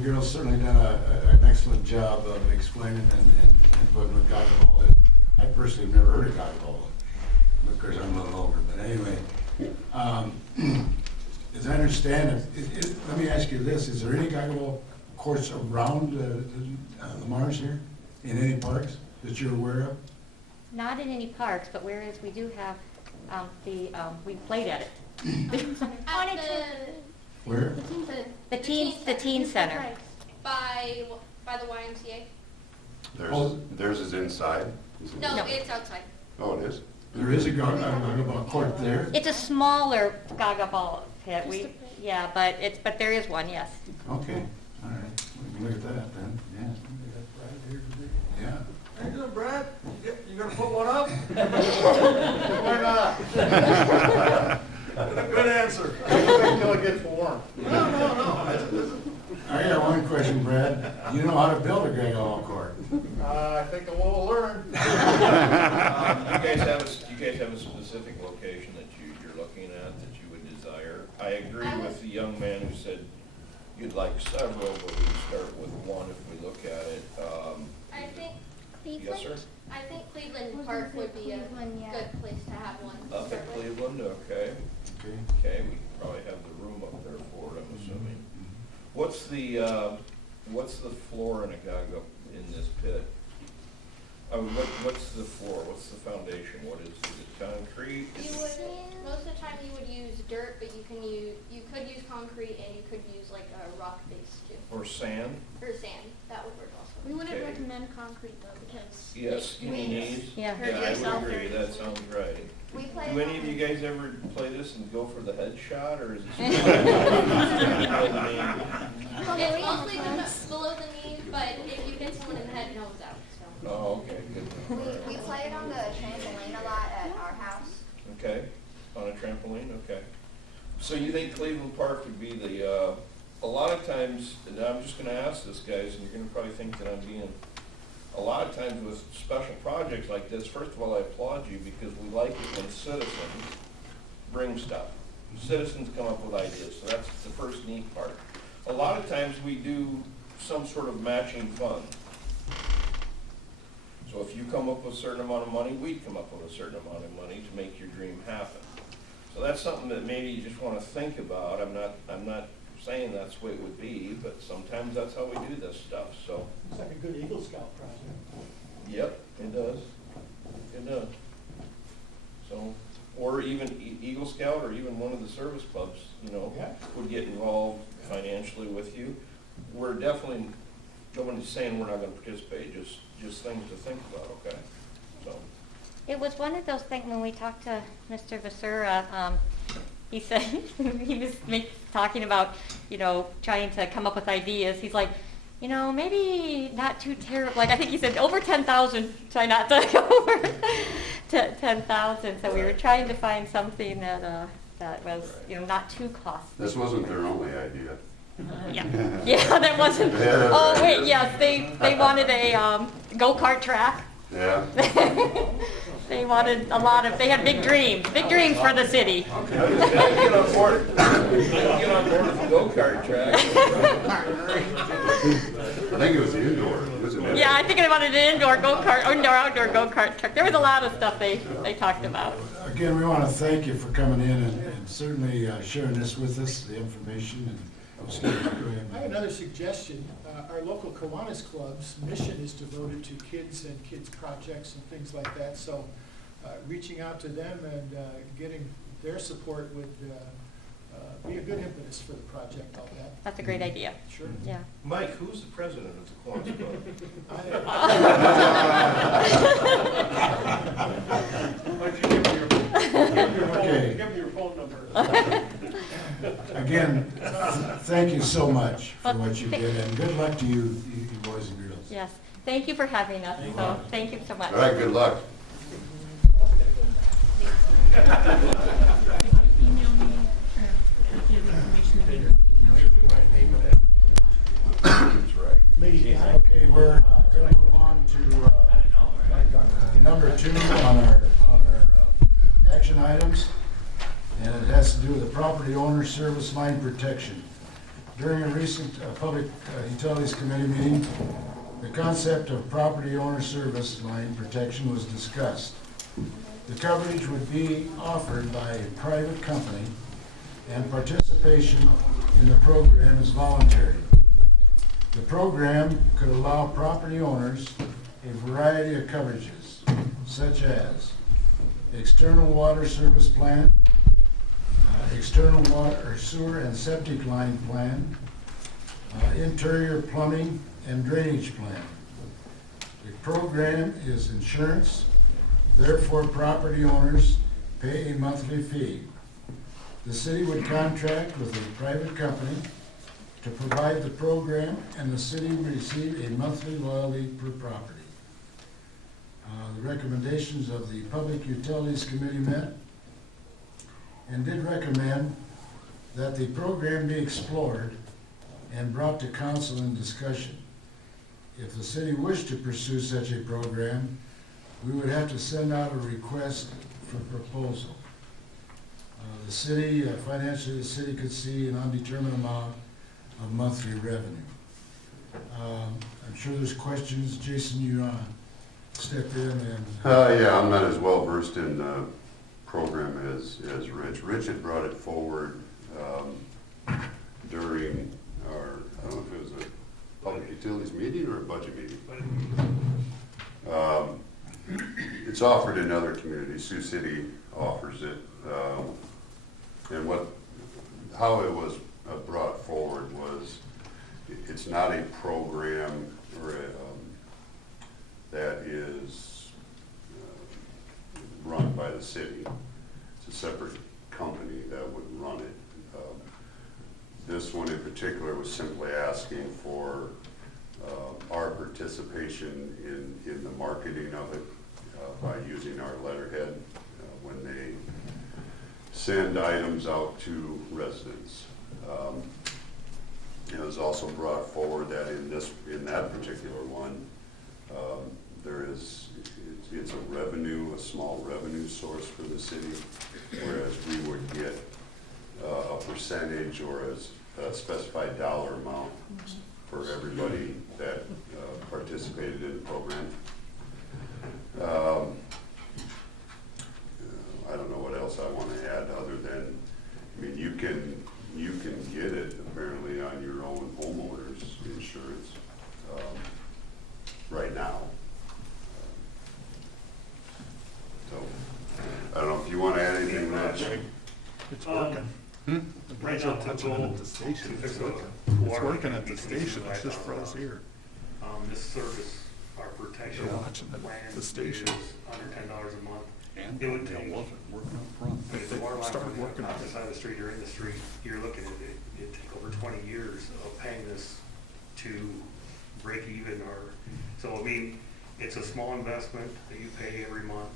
and girls certainly done an excellent job of explaining and putting what Goggleball is. I personally have never heard of Goggleball. Of course, I'm a little older, but anyway. As I understand it, let me ask you this, is there any Goggleball courts around the Mars here, in any parks that you're aware of? Not in any parks, but whereas we do have we played at it. Where? The teen center. By the YMCA. Theirs is inside? No, No. it's outside. Oh, it is? There is a Goggleball court there? It's a smaller Goggleball pit. But there is one, yes. Okay, all right, we can look at that then, yeah. Yeah. How you doing, Brad? You gonna put one up? Why not? Good answer. Until it gets warm. No. I got one question, Brad. You know how to build a Goggleball court? I think I will learn. You guys have a specific location that you're looking at that you would desire? I agree with the young man who said you'd like several, but we start with one if we look at it. I think Cleveland. Yes, sir. I think Cleveland Park would be a good place to have one. to Up start at with. Cleveland, okay. Okay. Okay, we probably have the room up there for it, I'm assuming. What's the floor in a Goggleball in this pit? What's the floor? What's the foundation? What is it? Concrete? You would most of the time you would use dirt, but you could use concrete and you could use like a rock base too, Or sand? or sand. That would work also. We wouldn't Okay. recommend concrete though, because Yes, skinny knees? Yeah. Hurt I yourself would agree, very that sounds right. We play. Do any of you guys ever play this and go for the headshot, or is it? It's mostly below the knees, but if you hit someone in the head, it goes out. So. Oh, okay, good. We play it on the trampoline a lot at our house. Okay, on a trampoline, okay. So you think Cleveland Park would be the, a lot of times, and I'm just gonna ask this, guys, and you're gonna probably think that I'm being, a lot of times with special projects like this, first of all, I applaud you because we like it when citizens bring stuff. Citizens come up with ideas, so that's the first neat part. A lot of times we do some sort of matching fund. So if you come up with a certain amount of money, we'd come up with a certain amount of money to make your dream happen. So that's something that maybe you just want to think about. I'm not saying that's the way it would be, but sometimes that's how we do this stuff, so. It's like a good Eagle Scout project. Yep, it does. It does. So, or even Eagle Scout or even one of the service clubs, Yeah. would get involved financially with you. We're definitely, nobody's saying we're not gonna participate, just things to think about, okay? So, It was one of those things when we talked to Mr. Vasura, he said, he was talking about, trying to come up with ideas. He's like, maybe not too terrible. Like, I think he said over 10,000, try not to go over 10,000. So we were trying to find something that was, not too costly. This wasn't their only idea. Yeah, that wasn't, oh, wait, yes, they wanted a go-kart track. Yeah. They wanted they had big dreams for the city. get on board with the go-kart track. I think it was the indoor, wasn't it? Yeah, I think they wanted an indoor go-kart, outdoor go-kart track. There was a lot of stuff they talked about. Again, we want to thank you for coming in and certainly sharing this with us, the information. And go ahead. I have another suggestion. Our local Kiwanis Club's mission is devoted to kids and kids projects and things like that. So reaching out to them and getting their support would be a good impetus for the project, I'll bet. That's a great idea. Sure. Yeah. Mike, who's the president of the Kiwanis Club? Okay. Give me your phone number. Again, thank you so much for what you did, and good luck to you boys and girls. Yes. Thank you for having us. So thank you so much. All right, good luck. email me a copy of the information that you That's right. Okay, we're going to move on to number 2 on our action items, and it has to do with the property owner service line protection. During a recent Public Utilities Committee meeting, the concept of property owner service line protection was discussed. The coverage would be offered by a private company, and participation in the program is voluntary. The program could allow property owners a variety of coverages, such as external water service plan, external water, sewer and septic line plan, interior plumbing and drainage plan. The program is insurance, therefore property owners pay a monthly fee. The city would contract with a private company to provide the program, and the city would receive a monthly royalty per property. The recommendations of the Public Utilities Committee met and did recommend that the program be explored and brought to council in discussion. If the city wished to pursue such a program, we would have to send out a request for proposal. The city, financially, the city could see an undetermined amount of monthly revenue. I'm sure there's questions. Jason, you step in and... Yeah, I'm not as well versed in the program as Rich. Rich had brought it forward during our, I don't know if it was a public utilities meeting or a budget meeting. It's offered in other communities. Sioux City offers it. And how it was brought forward was, it's not a program or that is run by the city. It's a separate company that would run it. This one in particular was simply asking for our participation in the marketing of it by using our letterhead when they send items out to residents. It was also brought forward that in that particular one, it's a small revenue source for the city, whereas we would get a percentage or a specified dollar amount for everybody that participated in the program. I don't know what else I want to add other than, I mean, you can get it apparently on your own homeowner's insurance right now. So I don't know if you want to add anything, Rich. It's working. Right now, touching at the station. It's working at the station. It's just froze here. This service, our protection They're watching plan the station. is under $10 a month. And It would it take, wasn't working up front. if They the water lines started were working on on the side of the street or in the street, you're looking at it, it'd take over 20 years of paying this to break even so I mean, it's a small investment that you pay every month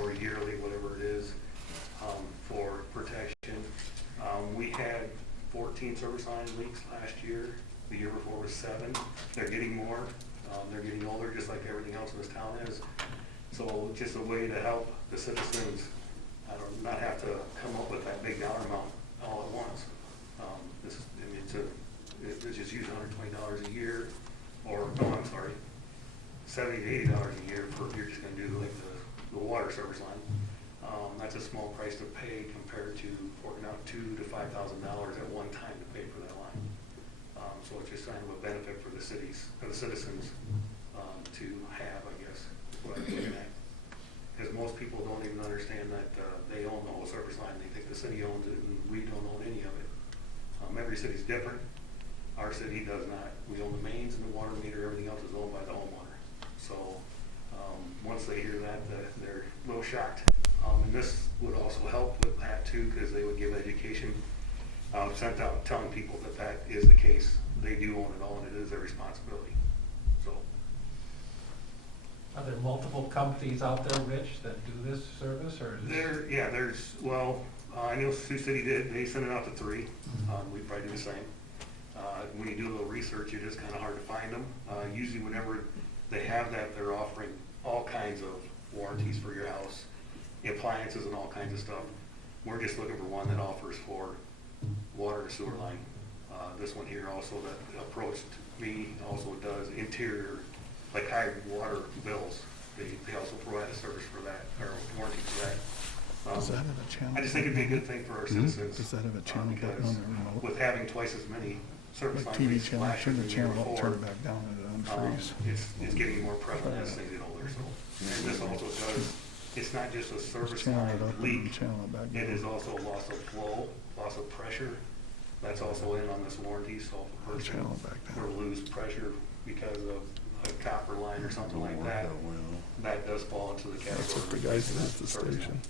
or yearly, whatever it is, for protection. We had 14 service line leaks last year. The year before was 7. They're getting more. They're getting older, just like everything else in this town is. So just a way to help the citizens, not have to come up with that big dollar amount all at once. It's just using $120 a year, or no, I'm sorry, $70 to $80 a year for if you're just going to do like the water service line. That's a small price to pay compared to forking out $2,000 to $5,000 at one time to pay for that line. So it's just kind of a benefit for the citizens to have, I guess, is what I'm looking at. Because most people don't even understand that they own the whole service line. They think the city owns it and we don't own any of it. Every city's different. Our city does not. We own the mains and the water meter. Everything else is owned by the homeowner. So once they hear that, they're a little shocked. And this would also help with that too, because they would give education sent out telling people that is the case. They do own it all and it is their responsibility. So. Are there multiple companies out there, Rich, that do this service, or? I know Sioux City they sent it out to 3. We probably do the same. When you do a little research, it is kind of hard to find them. Usually whenever they have that, they're offering all kinds of warranties for your house, appliances and all kinds of stuff. We're just looking for one that offers for water and sewer line. This one here also that approached me also does interior, like high water bills. They also provide a service for that, or warranty for that. Does that have a channel? I just think it'd be a good thing for our citizens. Does that have a channel button because on the remote? with having twice as many service Like line TV rates channel, last year turn than the the year channel up, turn before, it back down, and it unfreeze. it's getting more prevalent as things get older, so. And this also does, it's not just a service Channel line it up and leak, channel it back it down. is also loss of flow, loss of pressure. That's also in on this warranty, so if a person Channel it back were to down. lose pressure because of a copper line or something like that, that does fall into the category. That's what the of guys did replacing at the that service station. line.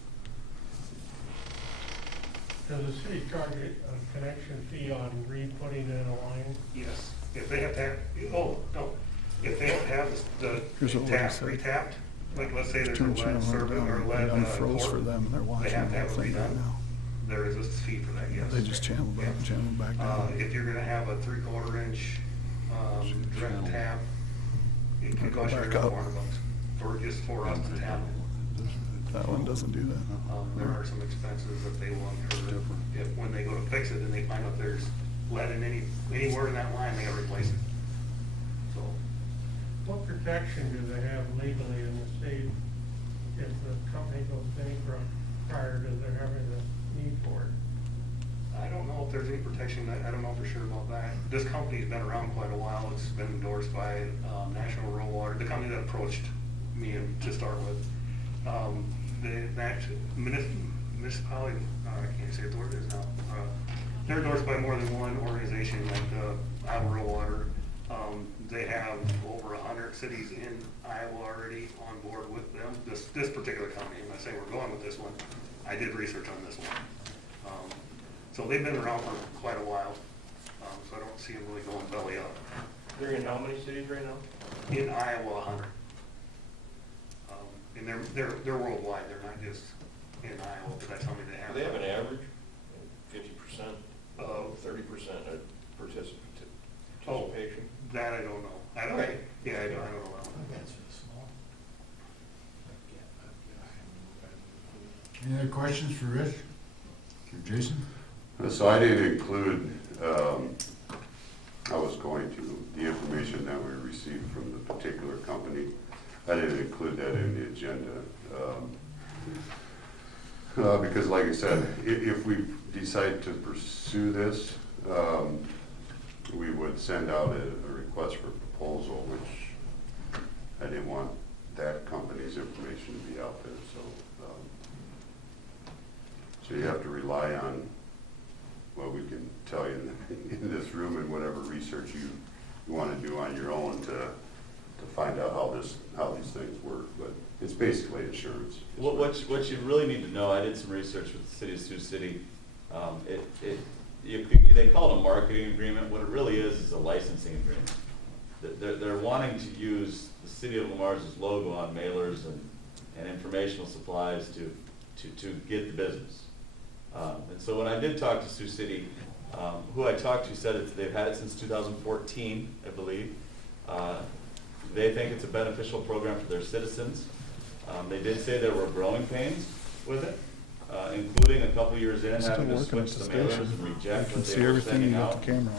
Does the city charge a connection fee on re-putting in a line? Yes, if they have to have, oh, no, if they have to have the Here's what tap Woody said. retapped, like let's say there's a Turn the channel lead service down, or it lead unfroze for port, them, they're they watching have the to have whole it thing right redone. now. There is a fee for that, yes. They just channel it up, channel it back down. If you're gonna have a 3/4 inch, direct tap, it can Go cost you back around up. $400 for just for us to tap it. That one doesn't do that. There are some expenses that they will incur if, when they go to fix it and they find out there's lead in anywhere in that line, they gotta replace it. So, What protection do they have legally in the state if the company goes bankrupt prior to their having the need for it? I don't know if there's any protection, I don't know for sure about that. This company's been around quite a while, it's been endorsed by, National Rural Water, the company that approached me to start with. Municipality, I can't say what it is now. They're endorsed by more than one organization, like, Iowa Rural Water. They have over 100 cities in Iowa already on board with them. This particular company, I'm not saying we're going with this one, I did research on this one. So they've been around for quite a while, so I don't see them really going belly up. They're in how many cities right now? In Iowa, 100. And they're worldwide, they're not just in Iowa, but that's how many they have. Do they have an average? 50%, 30% participation? That I don't know. I don't know that one. Any other questions for Rich? For Jason? So I didn't include, I was going to, the information that we received from the particular company, I didn't include that in the agenda. Because like I said, if we decide to pursue this, we would send out a request for proposal, which I didn't want that company's information to be out there, so. So you have to rely on what we can tell you in this room and whatever research you want to do on your own to find out how these things work, but it's basically insurance. What you really need to know, I did some research with the city of Sioux City. They call it a marketing agreement. What it really is a licensing agreement. They're wanting to use the city of Lamar's logo on mailers and informational supplies to get the business. And so when I did talk to Sioux City, who I talked to said they've had it since 2014, I believe. They think it's a beneficial program for their citizens. They did say there were growing pains with it, including a couple years in having to switch the mailers and reject what they were sending out,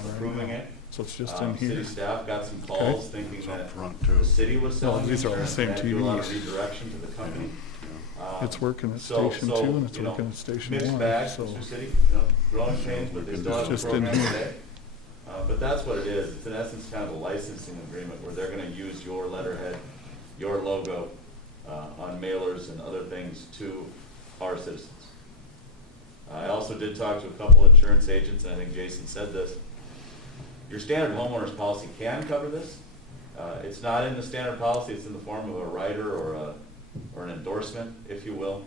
approving it. So it's just in here. City staff got some calls thinking that the city was No, selling these are all the insurance, same and had to do a lot of TVs. redirection to the company. It's working at So- Station so, 2 and it's you know, working at Station mixed 1, bag, so. Sioux City, growing pains, but they still have a Just in program here. today. But that's what it is. It's in essence kind of a licensing agreement where they're gonna use your letterhead, your logo, on mailers and other things to our citizens. I also did talk to a couple insurance agents, and I think Jason said this. Your standard homeowner's policy can cover this. It's not in the standard policy, it's in the form of a rider or an endorsement, if you will,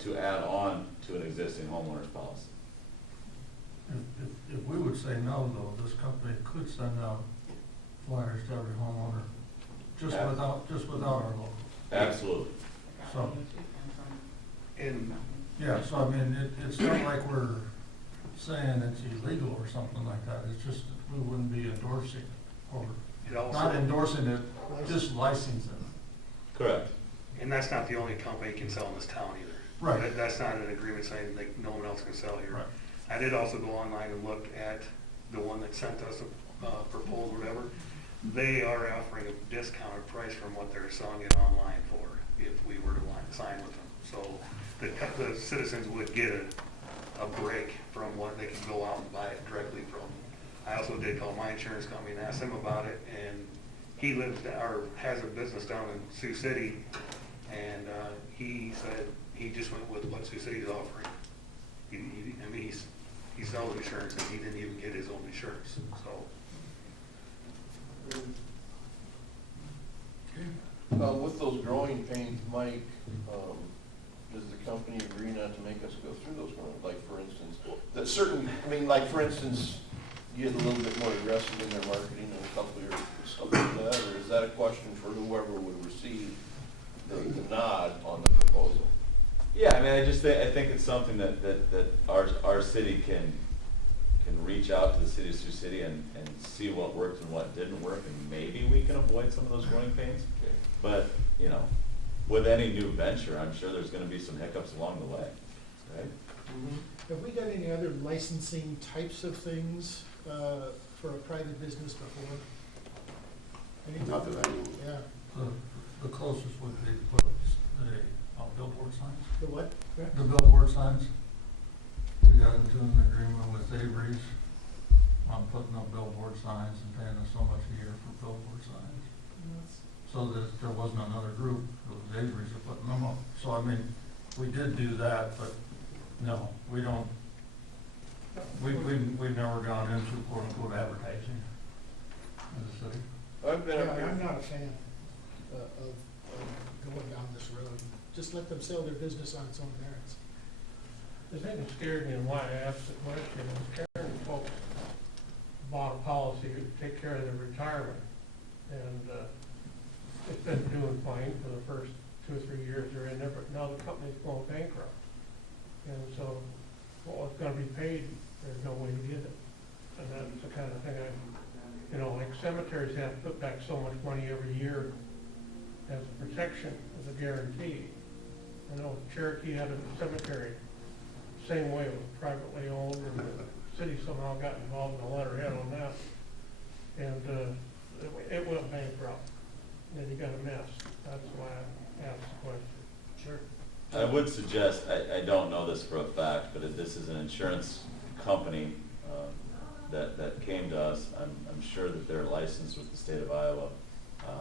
to add on to an existing homeowner's policy. If we would say no, though, this company could send out flyers to every homeowner, just without our logo. Absolutely. So, And yeah, so I mean, it's not like we're saying it's illegal or something like that, it's just, we wouldn't be endorsing or, it also. not endorsing it, just licensing it. Correct. And that's not the only company can sell in this town either. Right. That's not an agreement saying like no one else can sell here. Right. I did also go online and look at the one that sent us a proposal, whatever, they are offering a discounted price from what they're selling it online for, if we were to want to sign with them. So the citizens would get a break from what they can go out and buy it directly from. I also did call my insurance company and ask him about it, and he lives, or has a business down in Sioux City, and he said he just went with what Sioux City is offering. I mean, he sells insurance, and he didn't even get his own insurance, so. With those growing pains, Mike, does the company agree not to make us go through those growing, like for instance, that certain, I mean, like for instance, you get a little bit more aggressive in their marketing and a couple of your stuff like that, or is that a question for whoever would receive the nod on the proposal? Yeah, I mean, I think it's something that our city can reach out to the city of Sioux City and see what worked and what didn't work, and maybe we can avoid some of those growing pains. Okay. But, you know, with any new venture, I'm sure there's gonna be some hiccups along the way, right? Have we done any other licensing types of things for a private business before? Anything? Not that I know. Yeah. The closest would be put the billboard signs. The what? The billboard signs. We got into an agreement with Avery's on putting up billboard signs and paying us so much a year for billboard signs. So that there wasn't another group, it was Avery's that putting them up. So I mean, we did do that, but no, we don't, we've never gone into quote unquote advertising as a city. I've been up Yeah, here. I'm not a fan of going down this road. Just let them sell their business on its own merits. The thing that scared me and why I asked the question is Karen folks bought a policy to take care of their retirement. And it's been doing fine for the first 2 or 3 years they're in there, but now the company's going bankrupt. And so what was gonna be paid, there's no way to get it. And that's the kind of thing you know, like cemeteries have to put back so much money every year as a protection, as a guarantee. I know Cherokee had a cemetery, same way, it was privately owned, and the city somehow got involved in the letterhead on that. And it went bankrupt, and you got a mess. That's why I asked the question. Sure. I would suggest, I don't know this for a fact, but this is an insurance company that came to us. I'm sure that they're licensed with the state of Iowa.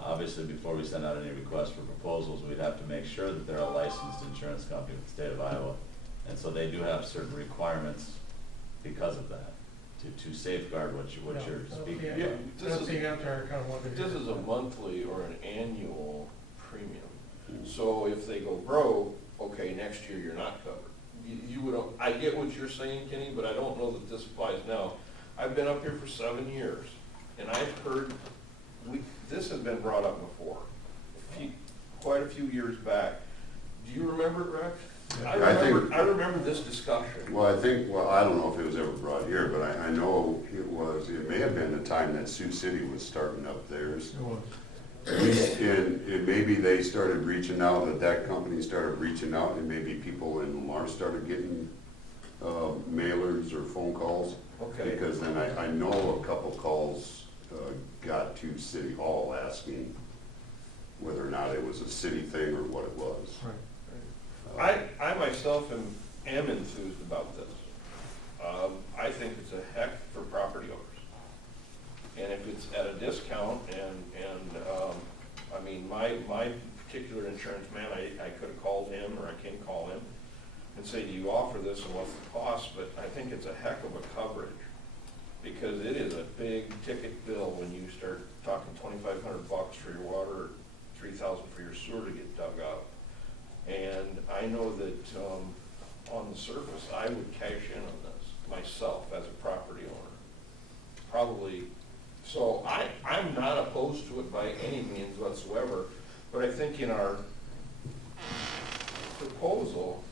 Obviously, before we send out any requests for proposals, we'd have to make sure that they're a licensed insurance company with the state of Iowa. And so they do have certain requirements because of that, to safeguard what you're speaking Yeah, about. that's the answer I kind of wanted to hear. This is a monthly or an annual premium. So if they go broke, okay, next year you're not covered. You would, I get what you're saying, Kenny, but I don't know that this applies now. I've been up here for 7 years, and I've heard, this has been brought up before, quite a few years back. Do you remember it, Rex? I remember this discussion. Well, I don't know if it was ever brought here, but I know it may have been the time that Sioux City was starting up theirs. It was. And maybe they started reaching out, that company started reaching out, and maybe people in Lamar started getting mailers or phone calls. Okay. Because then I know a couple calls got to City Hall asking whether or not it was a city thing or what it was. Right. I myself am enthused about this. I think it's a heck for property owners. And if it's at a discount I mean, my particular insurance man, I could have called him, or I can call him and say, do you offer this and what's the cost? But I think it's a heck of a coverage, because it is a big ticket bill when you start talking $2,500 for your water, $3,000 for your sewer to get dug up. And I know that on the surface, I would cash in on this myself as a property owner. Probably, so I'm not opposed to it by any means whatsoever, but I think in our proposal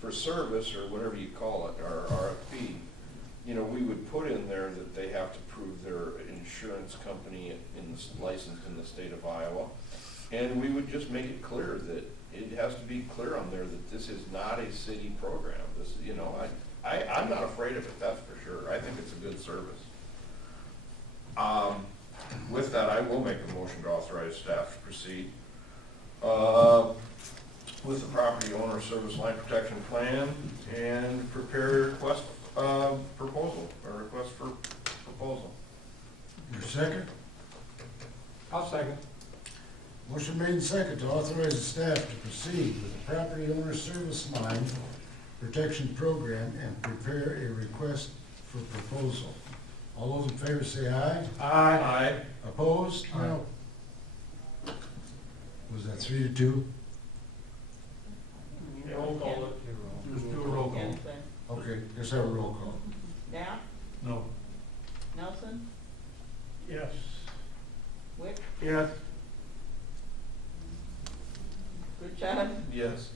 for service, or whatever you call it, our RFP, you know, we would put in there that they have to prove their insurance company licensed in the state of Iowa. And we would just make it clear that it has to be clear on there that this is not a city program. This, you know, I'm not afraid of it, that's for sure. I think it's a good service. With that, I will make a motion to authorize staff to proceed with the property owner service line protection plan and prepare a request proposal, or request for proposal. Your second? I'll second. Motion made and second to authorize the staff to proceed with the property owner service line protection program and prepare a request for proposal. All those in favor say aye. Aye. Opposed? No. Was that 3-2? Roll call it. Just do a roll call. Okay, let's have a roll call. Knapp, No. Nelson, Yes. Wick, Yes. Goodchild, Yes.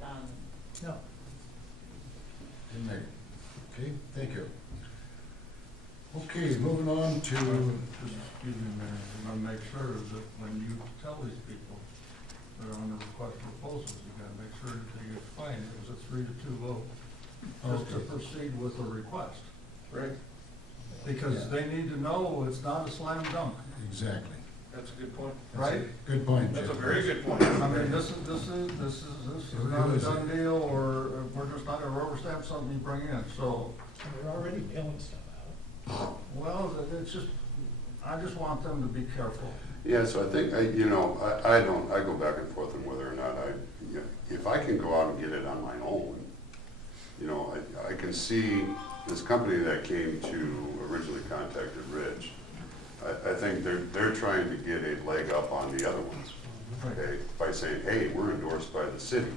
Donovan. No. Didn't make it. Okay, thank you. Okay, moving on to, Just, excuse me, Mayor, you want to make sure that when you tell these people that are on the request proposals, you gotta make sure that you explain it was a 3-2 vote. Just to Okay. proceed with the request, Right, because they need to know it's not a slam dunk, exactly. that's a good point. That's a right? Good point, That's a Jeff. very good point. I mean, this is not a done deal, or we're just not gonna rubber stamp something you bring in, so, We're already mailing stuff out. well, it's just, I just want them to be careful. Yeah, so I think, I go back and forth on whether or not if I can go out and get it on my own, I can see this company that came to originally contacted Rich, I think they're trying to get a leg up on the other ones, okay, by saying, hey, we're endorsed by the city.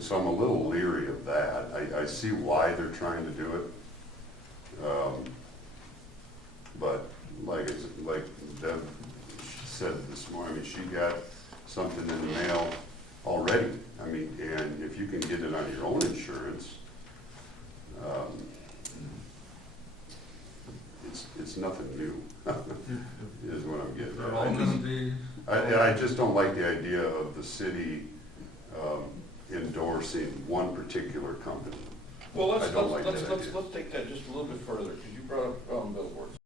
So I'm a little leery of that. I see why they're trying to do it. But like Deb said this morning, she got something in the mail already. I mean, and if you can get it on your own insurance, it's nothing new, is what I'm getting They're all gonna be, at. I just don't like the idea of the city endorsing one particular company. Well, I don't like that idea. let's take that just a little bit further, because you brought up billboards.